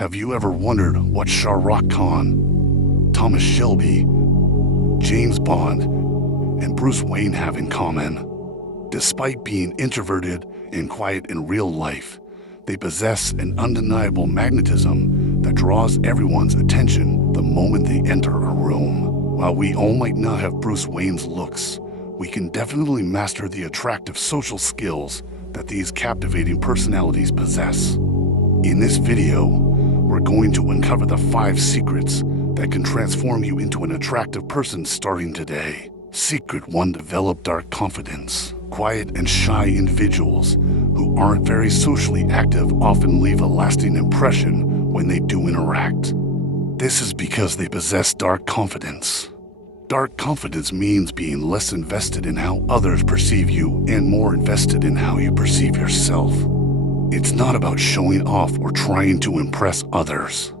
Have you ever wondered what Shah Rukh Khan, Thomas Shelby, James Bond, and Bruce Wayne have in common? Despite being introverted and quiet in real life, they possess an undeniable magnetism that draws everyone's attention the moment they enter a room. While we all might not have Bruce Wayne's looks, we can definitely master the attractive social skills that these captivating personalities possess. In this video, we're going to uncover the 5 secrets that can transform you into an attractive person starting today. Secret 1: Develop dark confidence. Quiet and shy individuals who aren't very socially active often leave a lasting impression when they do interact. This is because they possess dark confidence. Dark confidence means being less invested in how others perceive you and more invested in how you perceive yourself. It's not about showing off or trying to impress others.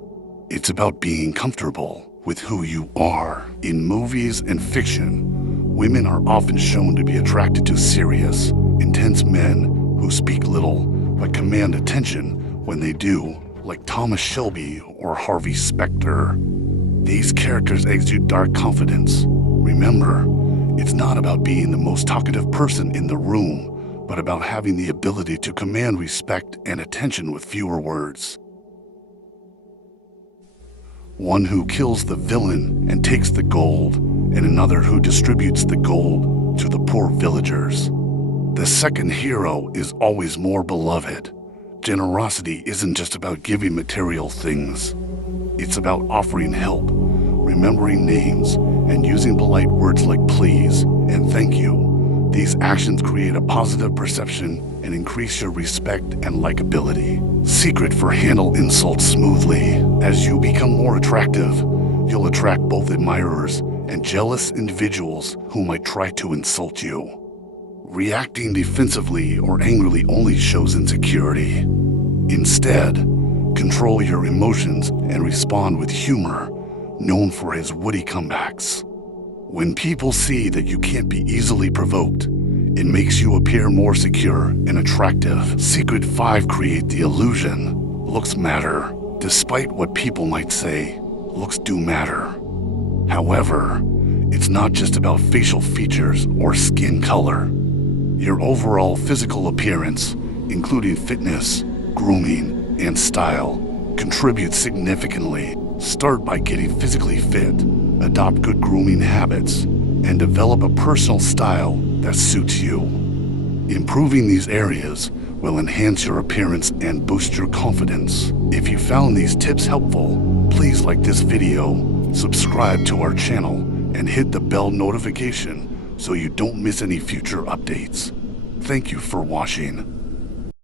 It's about being comfortable with who you are. In movies and fiction, women are often shown to be attracted to serious, intense men who speak little but command attention when they do, like Thomas Shelby or Harvey Specter. These characters exude dark confidence. Remember, it's not about being the most talkative person in the room, but about having the ability to command respect and attention with fewer words. One who kills the villain and takes the gold, and another who distributes the gold to the poor villagers. The second hero is always more beloved. Generosity isn't just about giving material things. It's about offering help, remembering names, and using polite words like please and thank you. These actions create a positive perception and increase your respect and likability. Secret for handle insults smoothly. As you become more attractive, you'll attract both admirers and jealous individuals who might try to insult you. Reacting defensively or angrily only shows insecurity. Instead, control your emotions and respond with humor, known for his witty comebacks. When people see that you can't be easily provoked, it makes you appear more secure and attractive. Secret 5: Create the illusion. Looks matter. Despite what people might say, looks do matter. However, it's not just about facial features or skin color. Your overall physical appearance, including fitness, grooming, and style, contributes significantly. Start by getting physically fit, adopt good grooming habits, and develop a personal style that suits you. Improving these areas will enhance your appearance and boost your confidence. If you found these tips helpful, please like this video, subscribe to our channel, and hit the bell notification so you don't miss any future updates. Thank you for watching.